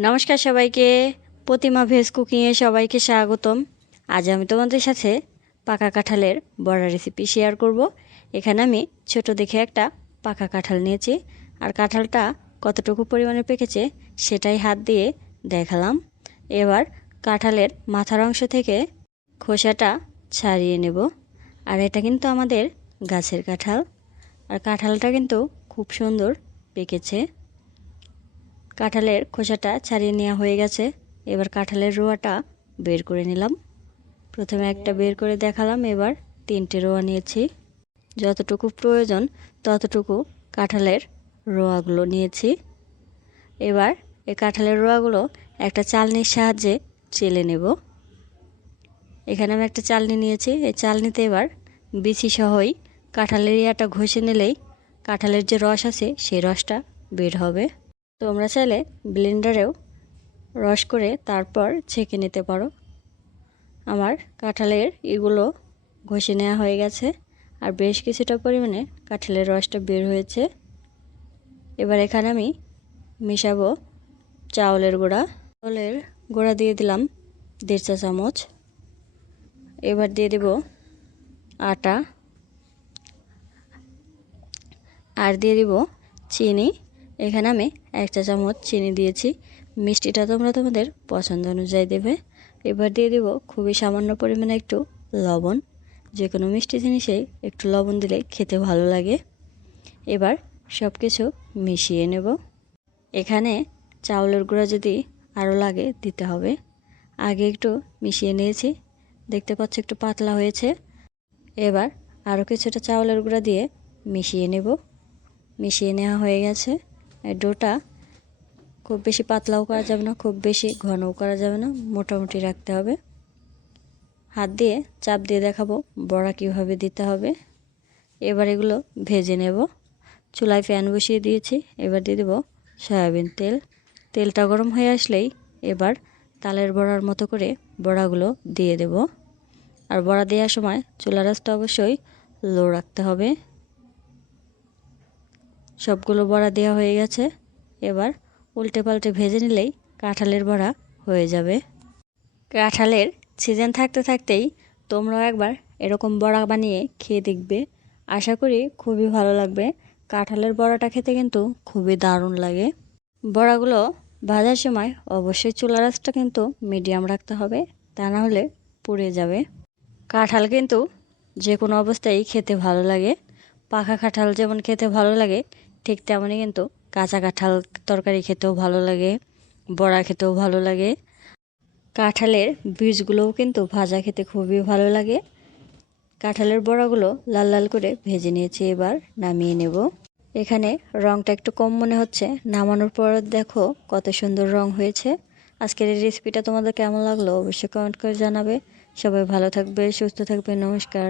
নমস্কার সবাইকে। প্রতিমা ভেজ কুকিংয়ে সবাইকে স্বাগতম। আজ আমি তোমাদের সাথে পাকা কাঁঠালের বড়া রেসিপি শেয়ার করব। এখানে আমি ছোট দেখে একটা পাকা কাঁঠাল নিয়েছি। আর কাঁঠালটা কতটুকু পরিমাণে পেকেছে সেটাই হাত দিয়ে দেখালাম। এবার কাঁঠালের মাথার অংশ থেকে খোসাটা ছাড়িয়ে নেব। আর এটা কিন্তু আমাদের গাছের কাঁঠাল। আর কাঁঠালটা কিন্তু খুব সুন্দর পেকেছে। কাঁঠালের খোসাটা ছাড়িয়ে নেওয়া হয়ে গেছে। এবার কাঁঠালের রোয়াটা বের করে নিলাম। প্রথমে একটা বের করে দেখালাম, এবার তিনটে রোয়া নিয়েছি। যতটুকু প্রয়োজন ততটুকু কাঁঠালের রোয়াগুলো নিয়েছি। এবার এই কাঁঠালের রোয়াগুলো একটা চালনির সাহায্যে চেলে নেব। এখানে আমি একটা চালনি নিয়েছি। এই চালনিতে এবার বিচি সহই কাঁঠালের ইয়াটা ঘষে নিলেই কাঁঠালের যে রস আছে সেই রসটা বের হবে। তোমরা চাইলে ব্লেন্ডারেও রস করে তারপর ছেঁকে নিতে পারো। আমার কাঁঠালের এগুলো ঘষে নেওয়া হয়ে গেছে আর বেশ কিছুটা পরিমাণে কাঁঠালের রসটা বের হয়েছে। এবার এখানে আমি মিশাবো চাউলের গুঁড়া। চাউলের গুঁড়া দিয়ে দিলাম দেড় চা চামচ। এবার দিয়ে দেব আটা। আর দিয়ে দিব চিনি। এখানে আমি এক চা চামচ চিনি দিয়েছি। মিষ্টিটা তোমরা তোমাদের পছন্দ অনুযায়ী দেবে। এবার দিয়ে দেব খুবই সামান্য পরিমাণে একটু লবণ। যে কোনো মিষ্টি জিনিসেই একটু লবণ দিলে খেতে ভালো লাগে। এবার সব কিছু মিশিয়ে নেব। এখানে চাউলের গুঁড়া যদি আরও লাগে দিতে হবে। আগে একটু মিশিয়ে নিয়েছি। দেখতে পাচ্ছ একটু পাতলা হয়েছে। এবার আরও কিছুটা চাউলের গুঁড়া দিয়ে মিশিয়ে নেব। মিশিয়ে নেওয়া হয়ে গেছে। ডোটা খুব বেশি পাতলাও করা যাবে না, খুব বেশি ঘনও করা যাবে না, মোটামুটি রাখতে হবে। হাত দিয়ে, চাপ দিয়ে দেখাবো, বড়া কীভাবে দিতে হবে। এবার এগুলো ভেজে নেব। চুলায় ফ্যান বসিয়ে দিয়েছি, এবার দিয়ে দেবো সয়াবিন তেল। তেলটা গরম হয়ে আসলেই এবার তালের বড়ার মতো করে বড়াগুলো দিয়ে দেব। আর বড়া দেওয়ার সময় চুলা রাসটা অবশ্যই লো রাখতে হবে। সবগুলো বড়া দেওয়া হয়ে গেছে। এবার উল্টে পাল্টে ভেজে নিলেই কাঁঠালের বড়া হয়ে যাবে। কাঁঠালের সিজন থাকতে থাকতেই তোমরাও একবার এরকম বড়া বানিয়ে খেয়ে দেখবে। আশা করি খুবই ভালো লাগবে। কাঁঠালের বড়াটা খেতে কিন্তু খুবই দারুণ লাগে। বড়াগুলো ভাজার সময় অবশ্যই চুলা রাসটা কিন্তু মিডিয়াম রাখতে হবে, তা না হলে পুড়ে যাবে। কাঁঠাল কিন্তু যে কোনো অবস্থায় খেতে ভালো লাগে। পাখা কাঁঠাল যেমন খেতে ভালো লাগে ঠিক তেমনই কিন্তু কাঁচা কাঁঠাল তরকারি খেতেও ভালো লাগে, বড়া খেতেও ভালো লাগে। কাঁঠালের বীজগুলোও কিন্তু ভাজা খেতে খুবই ভালো লাগে। কাঁঠালের বড়াগুলো লাল লাল করে ভেজে নিয়েছি এবার, নামিয়ে নেব। এখানে রংটা একটু কম মনে হচ্ছে। নামানোর পর দেখো কত সুন্দর রং হয়েছে। আজকের এই রেসিপিটা তোমাদের কেমন লাগল অবশ্যই কমেন্ট করে জানাবে। সবাই ভালো থাকবে, সুস্থ থাকবে, নমস্কার।